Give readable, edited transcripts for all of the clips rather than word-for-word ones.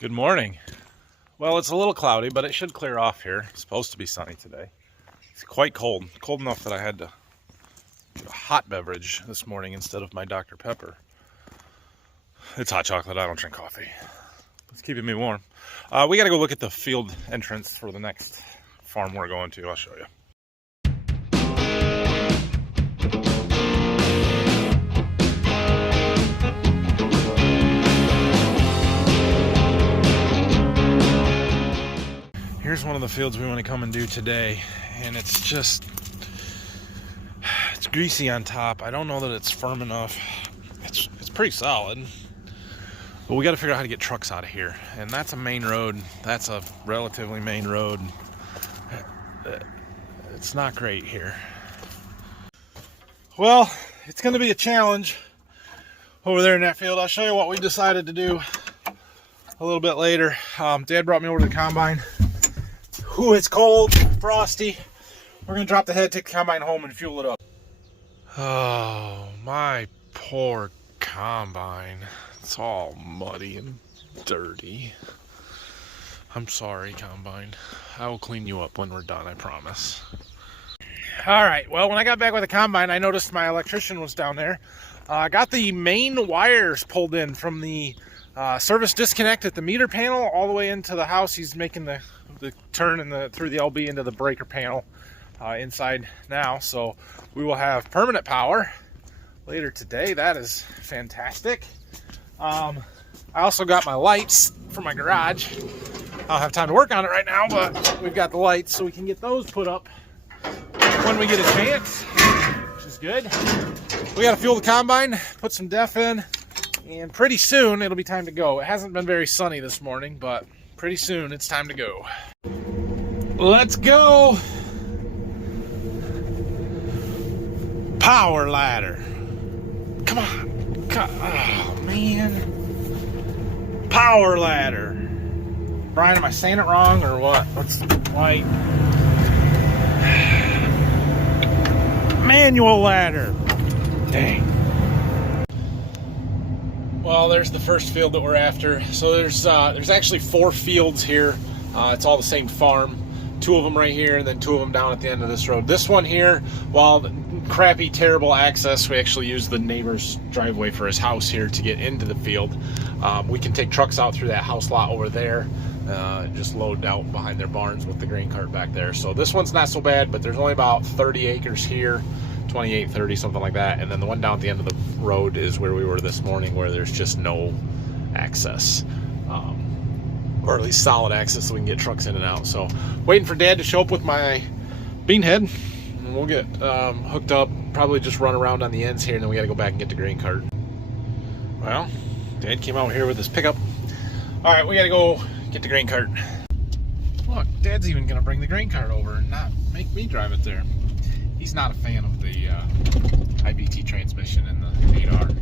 Good morning. Well, it's a little cloudy, but it should clear off here. It's supposed to be sunny today. It's quite cold. Cold enough that I had to get a hot beverage this morning instead of my Dr. Pepper. It's hot chocolate. I don't drink coffee. It's keeping me warm. We got to go look at the field entrance for the next farm we're going to. I'll show you. Here's one of the fields we want to come and do today, and it's greasy on top. I don't know that it's firm enough. It's pretty solid, but we got to figure out how to get trucks out of here, and that's a main road. That's a relatively main road. It's not great here. Well, it's going to be a challenge over there in that field. I'll show you what we decided to do a little bit later. Dad brought me over to the combine. Ooh, it's cold, frosty. We're gonna drop the head, take the combine home, and fuel it up. Oh, my poor combine. It's all muddy and dirty. I'm sorry, combine. I will clean you up when we're done, I promise. All right, well, when I got back with the combine, I noticed my electrician was down there. I got the main wires pulled in from the service disconnect at the meter panel all the way into the house. He's making the turn through the LB into the breaker panel inside now, so we will have permanent power later today. That is fantastic. I also got my lights for my garage. I don't have time to work on it right now, but we've got the lights, so we can get those put up when we get a chance, which is good. We got to fuel the combine, put some def in, and pretty soon it'll be time to go. It hasn't been very sunny this morning, but pretty soon it's time to go. Let's go. Power ladder. Come on. Oh, man. Power ladder. Brian, am I saying it wrong or what? What's white? Manual ladder. Dang. Well, there's the first field that we're after. So there's actually 4 fields here. It's all the same farm. 2 of them right here, and then 2 of them down at the end of this road. This one here, while crappy, terrible access, we actually use the neighbor's driveway for his house here to get into the field. We can take trucks out through that house lot over there, just load out behind their barns with the grain cart back there. So this one's not so bad, but there's only about 30 acres here. 28, 30, something like that. And then the one down at the end of the road is where we were this morning, where there's just no access, or at least solid access so we can get trucks in and out. So waiting for Dad to show up with my bean head, and we'll get hooked up, probably just run around on the ends here, and then we got to go back and get the grain cart. Well, Dad came out here with his pickup. All right, we got to go get the grain cart. Look, Dad's even gonna bring the grain cart over and not make me drive it there. He's not a fan of the IBT transmission in the 8R.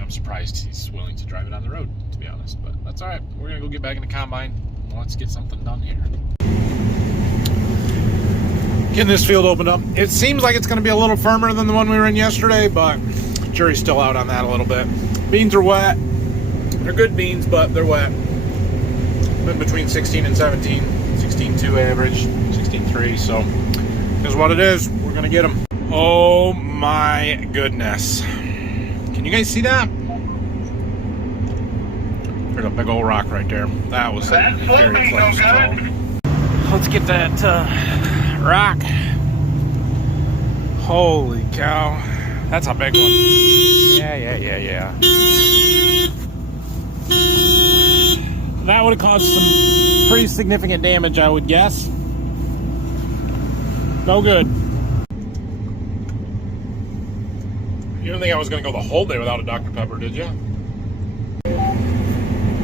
I'm surprised he's willing to drive it on the road, to be honest. But that's all right. We're going to go get back in the combine. Let's get something done here. Getting this field opened up. It seems like it's going to be a little firmer than the one we were in yesterday, but jury's still out on that a little bit. Beans are wet. They're good beans, but they're wet. Been between 16 and 17. 16.2 average, 16.3, so is what it is. We're gonna get them. Oh my goodness. Can you guys see that? There's a big old rock right there. That was a very close call. Let's get that rock. Holy cow. That's a big one. Yeah. That would have caused some pretty significant damage, I would guess. No good. You didn't think I was going to go the whole day without a Dr. Pepper, did you?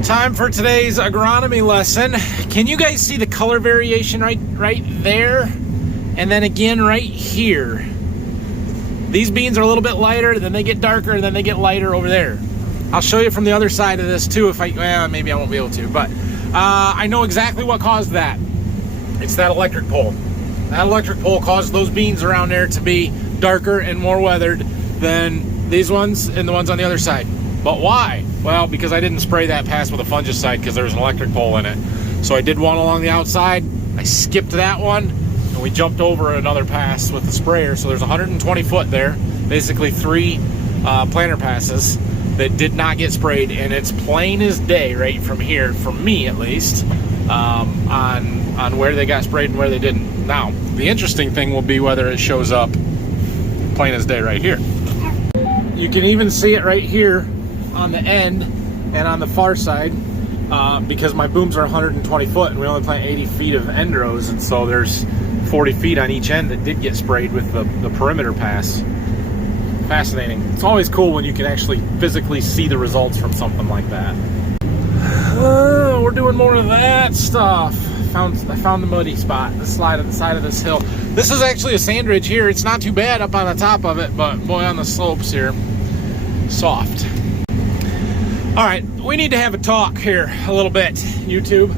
Time for today's agronomy lesson. Can you guys see the color variation right there? And then again right here. These beans are a little bit lighter, then they get darker, and then they get lighter over there. I'll show you from the other side of this too well, maybe I won't be able to, but I know exactly what caused that. It's that electric pole. That electric pole caused those beans around there to be darker and more weathered than these ones and the ones on the other side. But why? Well, because I didn't spray that pass with a fungicide because there was an electric pole in it. So I did one along the outside, I skipped that one, and we jumped over another pass with the sprayer. So there's 120 foot there, basically 3 planter passes that did not get sprayed, and it's plain as day right from here, for me at least, on where they got sprayed and where they didn't. Now, the interesting thing will be whether it shows up plain as day right here. You can even see it right here on the end and on the far side, because my booms are 120 foot and we only plant 80 feet of end rows, and so there's 40 feet on each end that did get sprayed with the perimeter pass. Fascinating. It's always cool when you can actually physically see the results from something like that. We're doing more of that stuff. I found the muddy spot, the side of this hill. This is actually a sand ridge here. It's not too bad up on the top of it, but boy, on the slopes here, soft. All right, we need to have a talk here a little bit, YouTube.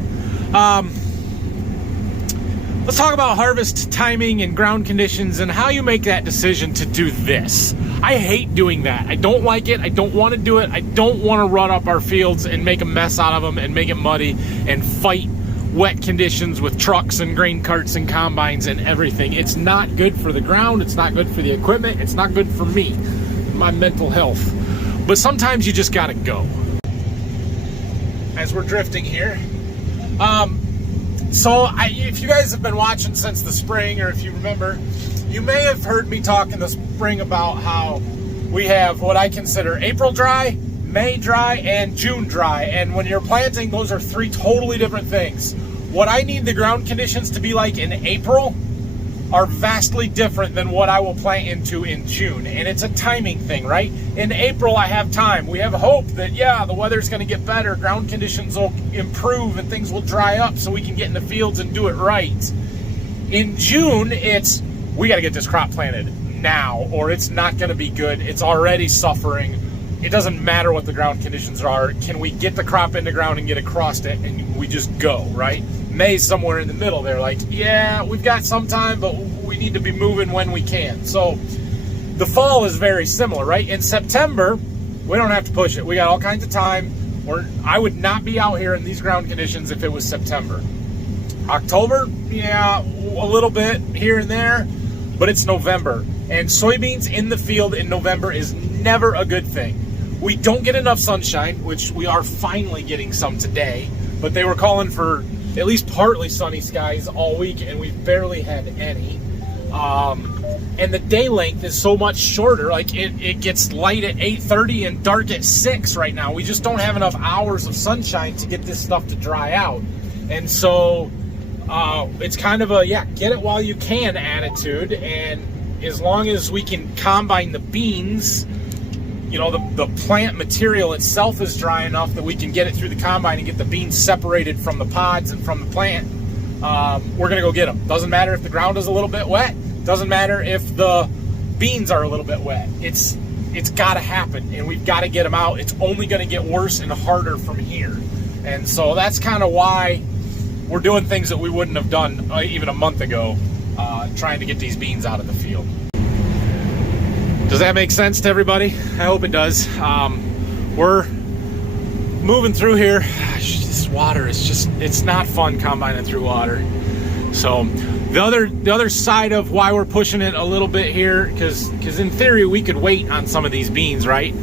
Let's talk about harvest timing and ground conditions and how you make that decision to do this. I hate doing that. I don't like it. I don't want to do it. I don't want to run up our fields and make a mess out of them and make it muddy and fight wet conditions with trucks and grain carts and combines and everything. It's not good for the ground. It's not good for the equipment. It's not good for me, my mental health. But sometimes you just gotta go. As we're drifting here. If you guys have been watching since the spring, or if you remember, you may have heard me talk in the spring about how we have what I consider April dry, May dry, and June dry. And when you're planting, those are 3 totally different things. What I need the ground conditions to be like in April are vastly different than what I will plant into in June. And it's a timing thing, right? In April, I have time. We have hope that, yeah, the weather's gonna get better, ground conditions will improve, and things will dry up so we can get in the fields and do it right. In June, it's, we gotta get this crop planted now, or it's not gonna be good. It's already suffering. It doesn't matter what the ground conditions are. Can we get the crop in the ground and get across it, and we just go, right? May's somewhere in the middle. They're like, yeah, we've got some time, but we need to be moving when we can. So the fall is very similar, right? In September, we don't have to push it. We got all kinds of time. I would not be out here in these ground conditions if it was September. October, yeah, a little bit here and there, but it's November. And soybeans in the field in November is never a good thing. We don't get enough sunshine, which we are finally getting some today, but they were calling for at least partly sunny skies all week, and we've barely had any. And the day length is so much shorter. Like it gets light at 8:30 and dark at 6 right now. We just don't have enough hours of sunshine to get this stuff to dry out. And so it's kind of a, yeah, get it while you can attitude. And as long as we can combine the beans, you know, the plant material itself is dry enough that we can get it through the combine and get the beans separated from the pods and from the plant, we're gonna go get them. Doesn't matter if the ground is a little bit wet. Doesn't matter if the beans are a little bit wet. It's gotta happen, and we've gotta get them out. It's only gonna get worse and harder from here. And so that's kind of why we're doing things that we wouldn't have done even a month ago, trying to get these beans out of the field. Does that make sense to everybody? I hope it does. We're moving through here. This water is just, it's not fun combining through water. So the other side of why we're pushing it a little bit here, because in theory we could wait on some of these beans, right?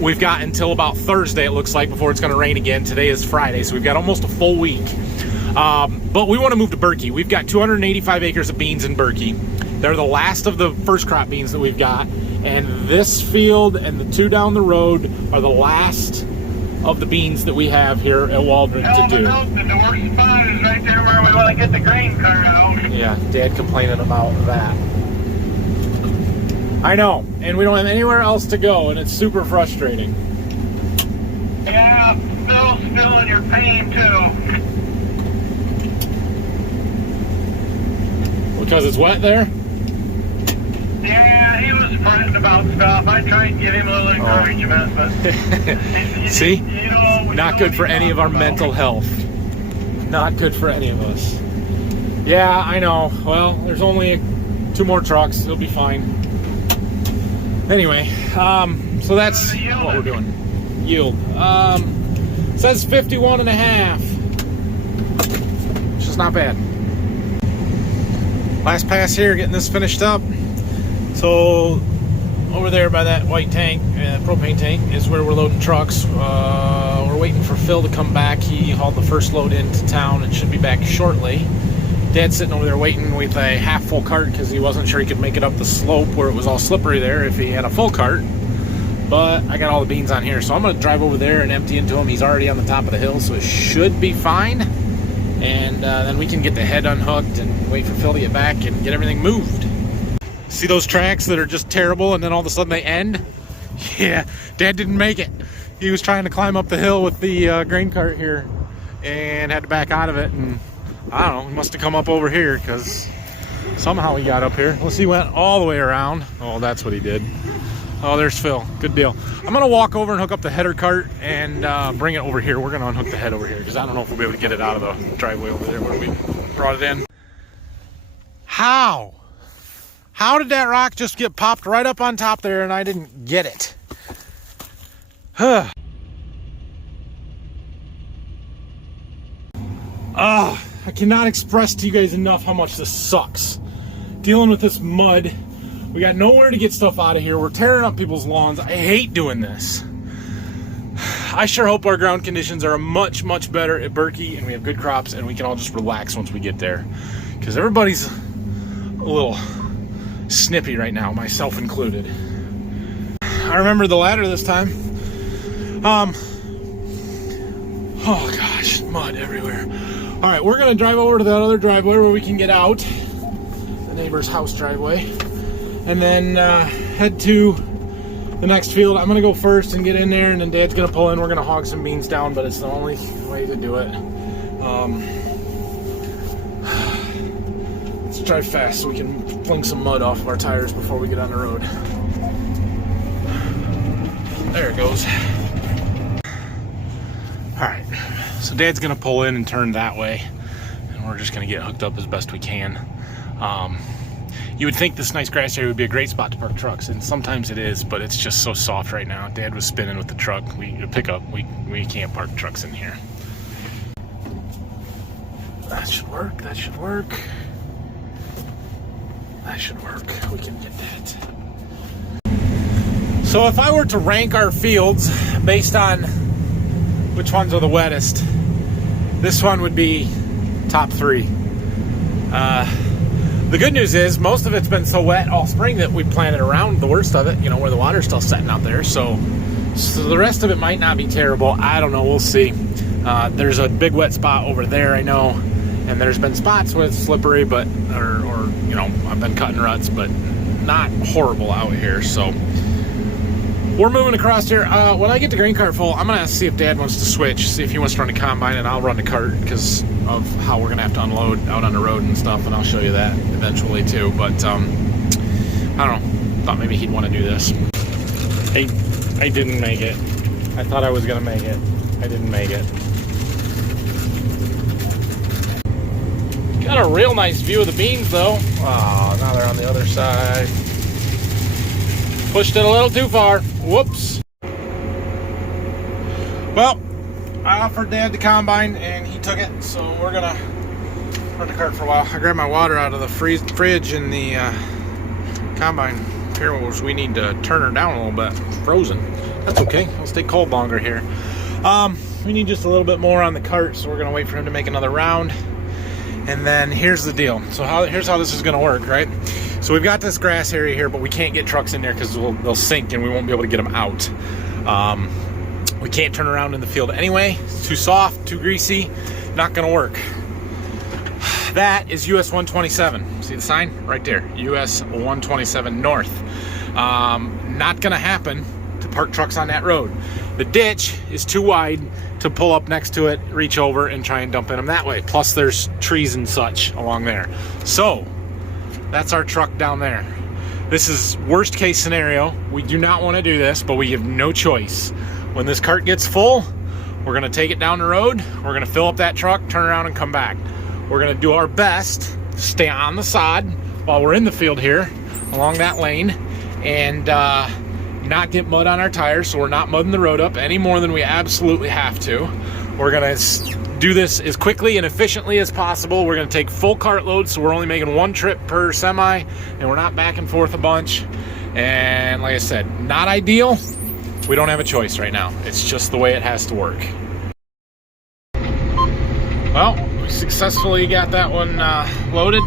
We've got until about Thursday, it looks like, before it's going to rain again. Today is Friday, so we've got almost a full week. But we want to move to Berkey. We've got 285 acres of beans in Berkey. They're the last of the first crop beans that we've got, and this field and the 2 down the road are the last of the beans that we have here at Waldron to do. The worst spot is right there where we want to get the grain cart out. Yeah, Dad complaining about that. I know, and we don't have anywhere else to go, and it's super frustrating. Yeah, Phil's feeling your pain too. Because it's wet there? Yeah, he was fretting about stuff. I tried to give him a little encouragement, but see? You know, not good for any of our mental health. Not good for any of us. Yeah, I know. Well, there's only 2 more trucks. It'll be fine. Anyway, so that's what we're doing. yield? Says 51 and a half. Which is not bad. Last pass here, getting this finished up. So over there by that white tank, propane tank, is where we're loading trucks. We're waiting for Phil to come back. He hauled the first load into town and should be back shortly. Dad's sitting over there waiting with a half full cart because he wasn't sure he could make it up the slope where it was all slippery there if he had a full cart. But I got all the beans on here, so I'm going to drive over there and empty into him. He's already on the top of the hill, so it should be fine. And then we can get the head unhooked and wait for Phil to get back and get everything moved. See those tracks that are just terrible and then all of a sudden they end? Yeah, Dad didn't make it. He was trying to climb up the hill with the grain cart here and had to back out of it, and I don't know, he must have come up over here because somehow he got up here. Let's see, he went all the way around. Oh, that's what he did. Oh, there's Phil. Good deal. I'm going to walk over and hook up the header cart and bring it over here. We're going to unhook the head over here because I don't know if we'll be able to get it out of the driveway over there where we brought it in. How? How did that rock just get popped right up on top there and I didn't get it? Huh. I cannot express to you guys enough how much this sucks. Dealing with this mud. We got nowhere to get stuff out of here. We're tearing up people's lawns. I hate doing this. I sure hope our ground conditions are much, much better at Berkey and we have good crops and we can all just relax once we get there. Because everybody's a little snippy right now, myself included. I remember the ladder this time. Oh gosh, mud everywhere. All right, we're gonna drive over to that other driveway where we can get out, the neighbor's house driveway, and then head to the next field. I'm gonna go first and get in there, and then Dad's gonna pull in. We're gonna hog some beans down, but it's the only way to do it. Let's drive fast so we can fling some mud off of our tires before we get on the road. There it goes. All right, so Dad's gonna pull in and turn that way, and we're just gonna get hooked up as best we can. You would think this nice grass area would be a great spot to park trucks, and sometimes it is, but it's just so soft right now. Dad was spinning with the truck, the pickup. We can't park trucks in here. That should work, that should work. That should work, we can get that. So if I were to rank our fields based on which ones are the wettest, this one would be top 3. The good news is most of it's been so wet all spring that we planted around the worst of it, you know, where the water's still setting out there. So the rest of it might not be terrible. I don't know, we'll see. There's a big wet spot over there, I know, and there's been spots where it's slippery, but or you know, I've been cutting ruts, but not horrible out here. So we're moving across here. When I get the grain cart full, I'm gonna see if Dad wants to switch, see if he wants to run the combine, and I'll run the cart because of how we're gonna have to unload out on the road and stuff, and I'll show you that eventually too. But I don't know, thought maybe he'd want to do this. I didn't make it. I thought I was gonna make it. I didn't make it. Got a real nice view of the beans though. Oh, now they're on the other side. Pushed it a little too far. Whoops. Well, I offered Dad the combine and he took it, so we're gonna run the cart for a while. I grabbed my water out of the fridge in the combine here, which we need to turn her down a little bit. It's frozen. That's okay. It'll stay cold longer here. We need just a little bit more on the cart, so we're gonna wait for him to make another round. And then here's the deal. So here's how this is gonna work, right? So we've got this grass area here, but we can't get trucks in there because they'll sink and we won't be able to get them out. We can't turn around in the field anyway. It's too soft, too greasy, not gonna work. That is US 127. See the sign? Right there, US 127 North. Not gonna happen to park trucks on that road. The ditch is too wide to pull up next to it, reach over, and try and dump in them that way. Plus there's trees and such along there. So, that's our truck down there. This is worst case scenario. We do not want to do this, but we have no choice. When this cart gets full, we're gonna take it down the road, we're gonna fill up that truck, turn around and come back. We're gonna do our best to stay on the sod while we're in the field here, along that lane, and not get mud on our tires, so we're not mudding the road up any more than we absolutely have to. We're gonna do this as quickly and efficiently as possible. We're gonna take full cart loads, so we're only making one trip per semi, and we're not back and forth a bunch. And like I said, not ideal. We don't have a choice right now. It's just the way it has to work. Well, we successfully got that one loaded,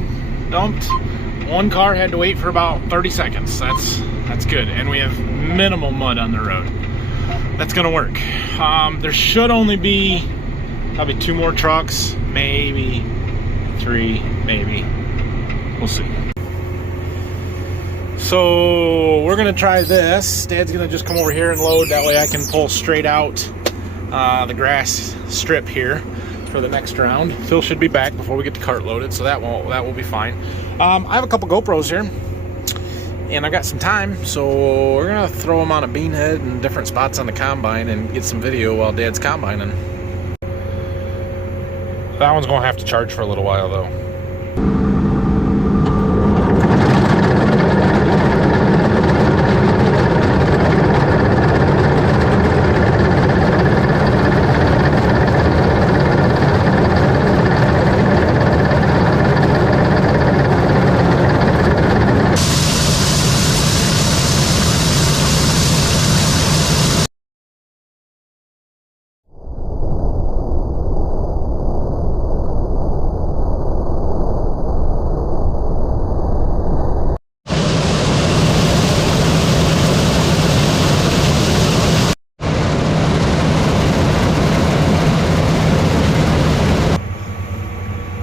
dumped. One car had to wait for about 30 seconds. That's good. And we have minimal mud on the road. That's gonna work. There should only be probably 2 more trucks, maybe 3, maybe. We'll see. So we're gonna try this. Dad's gonna just come over here and load. That way I can pull straight out the grass strip here for the next round. Phil should be back before we get the cart loaded, so that will be fine. I have a couple GoPros here, and I got some time, so we're gonna throw them on a bean head in different spots on the combine and get some video while Dad's combining. That one's gonna have to charge for a little while though.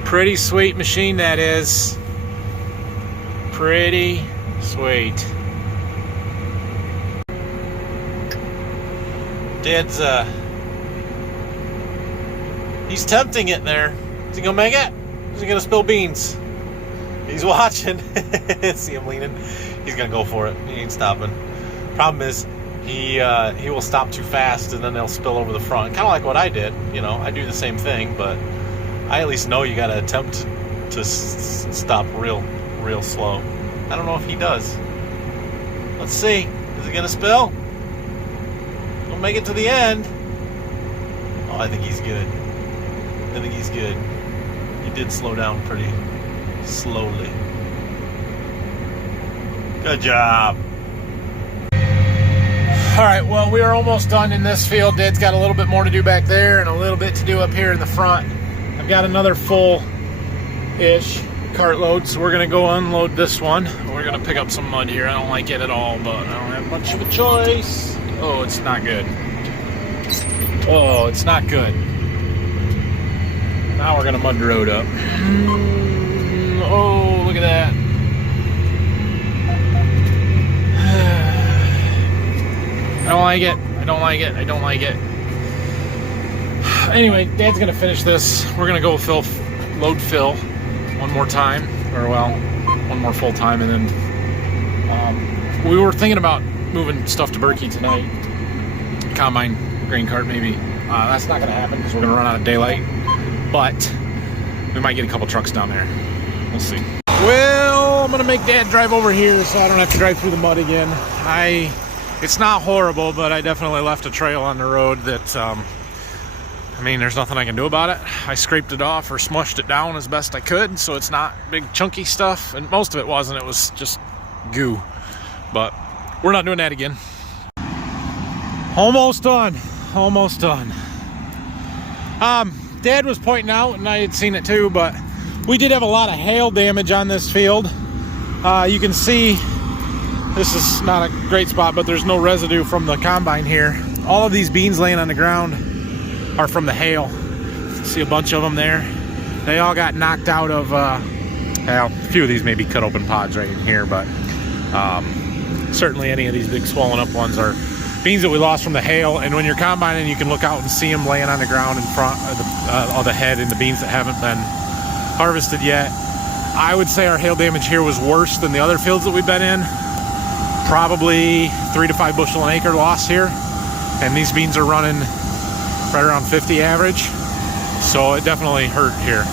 Pretty sweet machine that is. Pretty sweet. Dad's he's tempting it there. Is he gonna make it? Is he gonna spill beans? He's watching. See him leaning. He's gonna go for it. He ain't stopping. Problem is, he will stop too fast and then they'll spill over the front. Kind of like what I did. You know, I do the same thing, but I at least know you gotta attempt to stop real slow. I don't know if he does. Let's see. Is he gonna spill? We'll make it to the end. Oh, I think he's good. I think he's good. He did slow down pretty slowly. Good job. All right, well, we are almost done in this field. Dad's got a little bit more to do back there and a little bit to do up here in the front. I've got another full-ish cartload, so we're gonna go unload this one. We're gonna pick up some mud here. I don't like it at all, but I don't have much of a choice. Oh, it's not good. Oh, it's not good. Now we're gonna mud the road up. Oh, look at that. I don't like it. I don't like it. I don't like it. Anyway, Dad's gonna finish this. We're gonna go load Phil one more time, or well, one more full time, and then we were thinking about moving stuff to Berkey tonight. Combine, grain cart, maybe. That's not gonna happen because we're gonna run out of daylight, but we might get a couple trucks down there. We'll see. Well, I'm gonna make Dad drive over here so I don't have to drive through the mud again. It's not horrible, but I definitely left a trail on the road that I mean, there's nothing I can do about it. I scraped it off or smushed it down as best I could, so it's not big chunky stuff, and most of it wasn't. It was just goo. But we're not doing that again. Almost done. Almost done. Dad was pointing out, and I had seen it too, but we did have a lot of hail damage on this field. You can see this is not a great spot, but there's no residue from the combine here. All of these beans laying on the ground are from the hail. See a bunch of them there. They all got knocked out of, well, a few of these may be cut open pods right in here, but certainly any of these big swollen up ones are beans that we lost from the hail. And when you're combining, you can look out and see them laying on the ground in front of the head and the beans that haven't been harvested yet. I would say our hail damage here was worse than the other fields that we've been in. Probably 3 to 5 bushel an acre loss here. And these beans are running right around 50 average, so it definitely hurt here.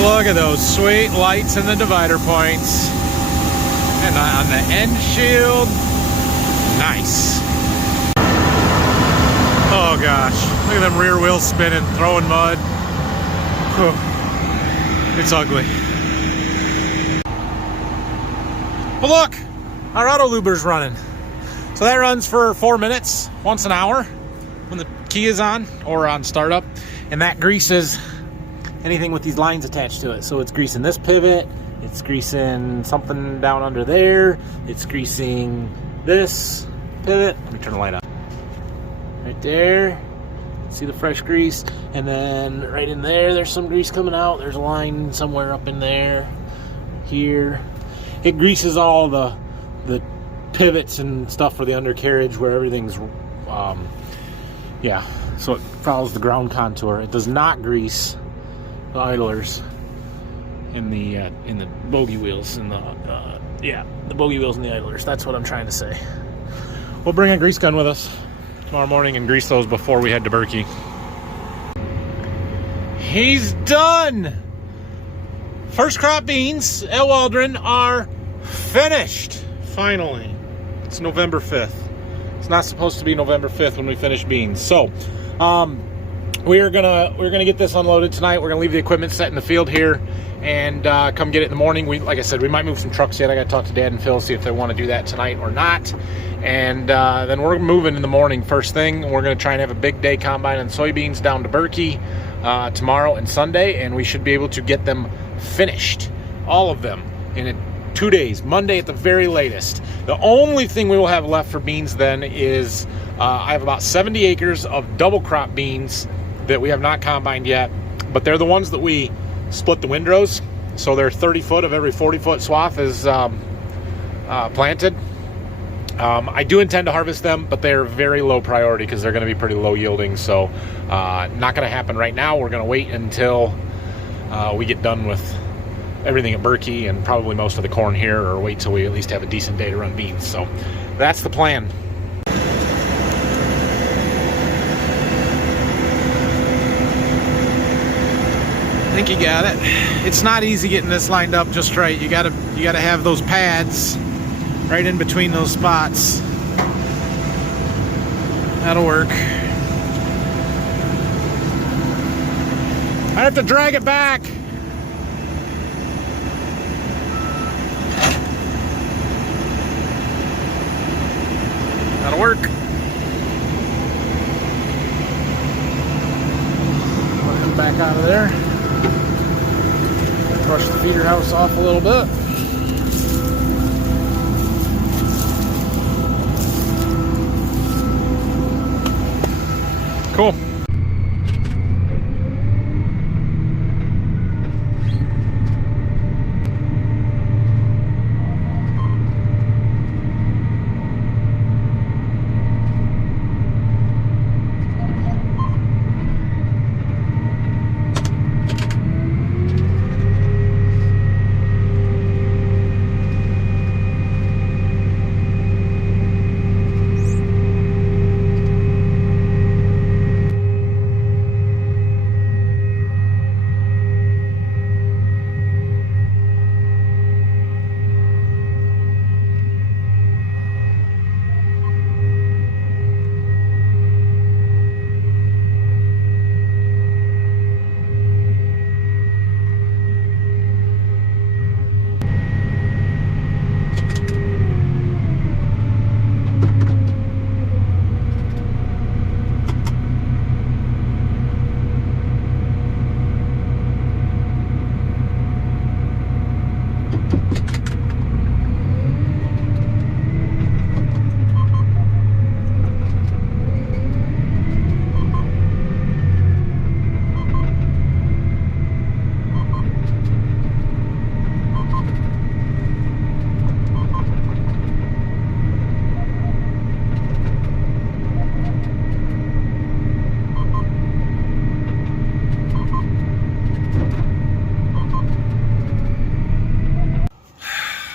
Look at those sweet lights in the divider points, and on the end shield Nice. Oh gosh, look at them rear wheels spinning, throwing mud. Whew. It's ugly. Well look, our auto luber's running. So that runs for 4 minutes, once an hour, when the key is on or on startup. And that greases anything with these lines attached to it. So it's greasing this pivot, it's greasing something down under there, it's greasing this pivot. Let me turn the light on. Right there, see the fresh grease, and then right in there, there's some grease coming out. There's a line somewhere up in there, here. It greases all the pivots and stuff for the undercarriage where everything's, yeah. So it follows the ground contour. It does not grease the idlers in the bogey wheels and the bogey wheels and the idlers. That's what I'm trying to say. We'll bring a grease gun with us tomorrow morning and grease those before we head to Berkey. He's done. First crop beans at Waldron are finished. Finally. It's November 5th. It's not supposed to be November 5th when we finish beans. So, we're gonna get this unloaded tonight. We're gonna leave the equipment set in the field here and come get it in the morning. Like I said, we might move some trucks yet. I gotta talk to Dad and Phil, see if they want to do that tonight or not. And then we're moving in the morning first thing. We're gonna try and have a big day combine on soybeans down to Berkey tomorrow and Sunday, and we should be able to get them finished, all of them, in 2 days, Monday at the very latest. The only thing we will have left for beans then is I have about 70 acres of double crop beans that we have not combined yet, but they're the ones that we split the windrows, so they're 30 foot of every 40 foot swath is planted. I do intend to harvest them, but they're very low priority because they're going to be pretty low yielding, so not going to happen right now. We're going to wait until we get done with everything at Berkey and probably most of the corn here, or wait till we at least have a decent day to run beans. So that's the plan. I think you got it. It's not easy getting this lined up just right. You gotta have those pads right in between those spots. That'll work. I have to drag it back. That'll work. Put him back out of there. Brush the feeder house off a little bit. Cool.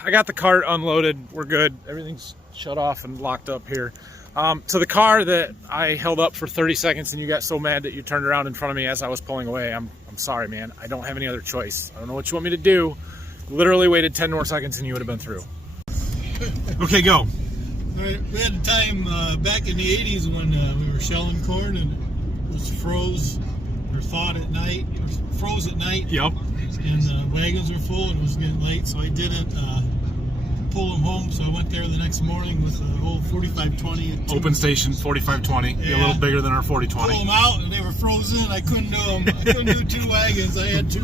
I got the cart unloaded. We're good. Everything's shut off and locked up here. So the car that I held up for 30 seconds and you got so mad that you turned around in front of me as I was pulling away, I'm sorry, man. I don't have any other choice. I don't know what you want me to do. Literally waited 10 more seconds and you would have been through. Okay, go. Right, we had a time back in the 80s when we were shelling corn and it was froze or thawed at night, or froze at night. Yep. And the wagons were full and it was getting late, so I didn't pull them home. So I went there the next morning with an old 4520. Open station 4520, a little bigger than our 4020. Pull them out and they were frozen. I couldn't do them. I couldn't do 2 wagons. I had to.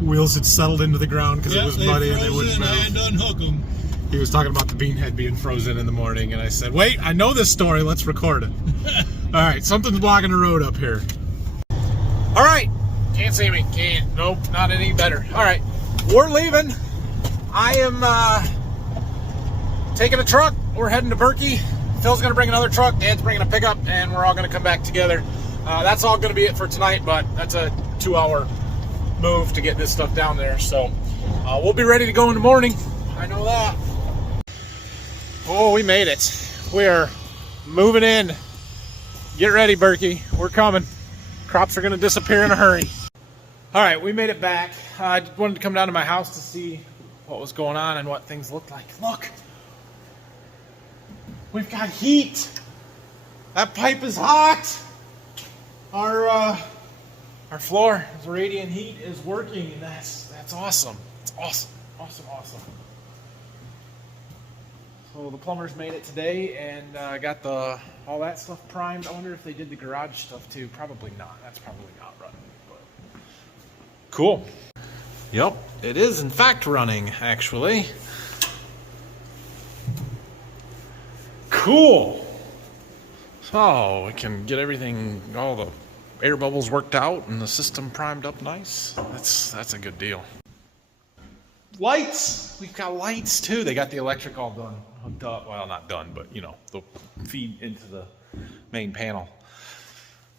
Wheels had settled into the ground because it was muddy and they wouldn't move. I had to unhook them. He was talking about the bean head being frozen in the morning, and I said, wait, I know this story, let's record it. All right, something's blocking the road up here. All right, can't see me, can't, nope, not any better. All right, we're leaving. I am taking a truck, we're heading to Berkey. Phil's gonna bring another truck, Dad's bringing a pickup, and we're all gonna come back together. That's all gonna be it for tonight, but that's a 2-hour move to get this stuff down there, so we'll be ready to go in the morning. I know that. Oh, we made it. We're moving in. Get ready, Berkey. We're coming. Crops are going to disappear in a hurry. All right, we made it back. I wanted to come down to my house to see what was going on and what things looked like. Look. We've got heat. That pipe is hot. Our floor, the radiant heat is working, and that's awesome. It's awesome. Awesome. So the plumbers made it today and got all that stuff primed. I wonder if they did the garage stuff too. Probably not. That's probably not running. But cool. Yep, it is in fact running, actually. Cool. So we can get everything, all the air bubbles worked out and the system primed up nice. That's a good deal. Lights. We've got lights too. They got the electric all done, hooked up. Well, not done, but you know, they'll feed into the main panel.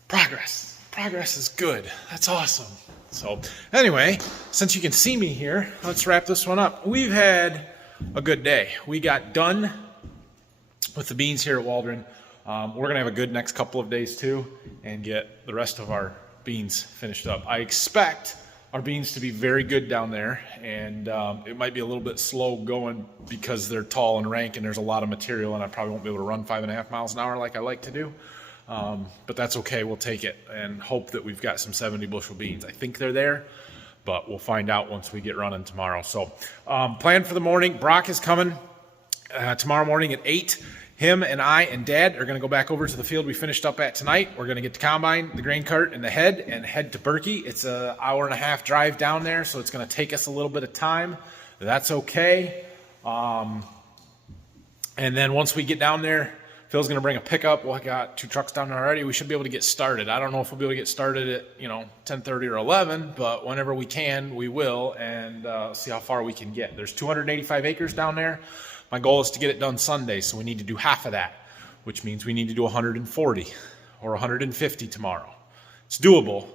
Progress is good. That's awesome. So anyway, since you can see me here, let's wrap this one up. We've had a good day. We got done with the beans here at Waldron. We're gonna have a good next couple of days too and get the rest of our beans finished up. I expect our beans to be very good down there, and it might be a little bit slow going because they're tall and rank and there's a lot of material, and I probably won't be able to run 5.5 miles an hour like I like to do. But that's okay, we'll take it and hope that we've got some 70 bushel beans. I think they're there, but we'll find out once we get running tomorrow. So plan for the morning. Brock is coming tomorrow morning at 8. Him and I and Dad are going to go back over to the field we finished up at tonight. We're going to get the combine, the grain cart, and the head, and head to Berkey. It's an 1.5-hour drive down there, so it's going to take us a little bit of time. That's okay. And then once we get down there, Phil's going to bring a pickup. Well, I got 2 trucks down there already. We should be able to get started. I don't know if we'll be able to get started at 10:30 or 11, but whenever we can, we will, and see how far we can get. There's 285 acres down there. My goal is to get it done Sunday, so we need to do half of that, which means we need to do 140 or 150 tomorrow. It's doable,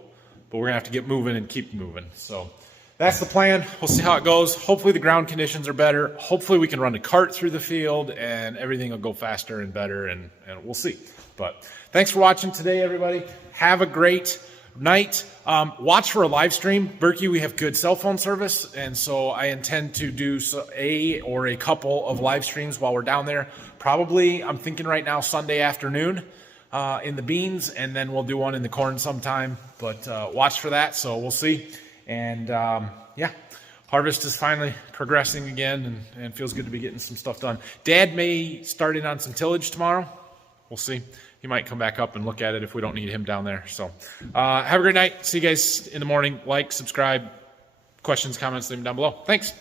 but we're going to have to get moving and keep moving. So that's the plan. We'll see how it goes. Hopefully the ground conditions are better. Hopefully we can run the cart through the field and everything will go faster and better, and we'll see. But thanks for watching today, everybody. Have a great night. Watch for a live stream. Berkey, we have good cell phone service, and so I intend to do a couple of live streams while we're down there. Probably, I'm thinking right now, Sunday afternoon in the beans, and then we'll do one in the corn sometime. But watch for that, so we'll see. And yeah, harvest is finally progressing again, and feels good to be getting some stuff done. Dad may start in on some tillage tomorrow. We'll see. He might come back up and look at it if we don't need him down there. So have a great night. See you guys in the morning. Like, subscribe, questions, comments, leave them down below. Thanks.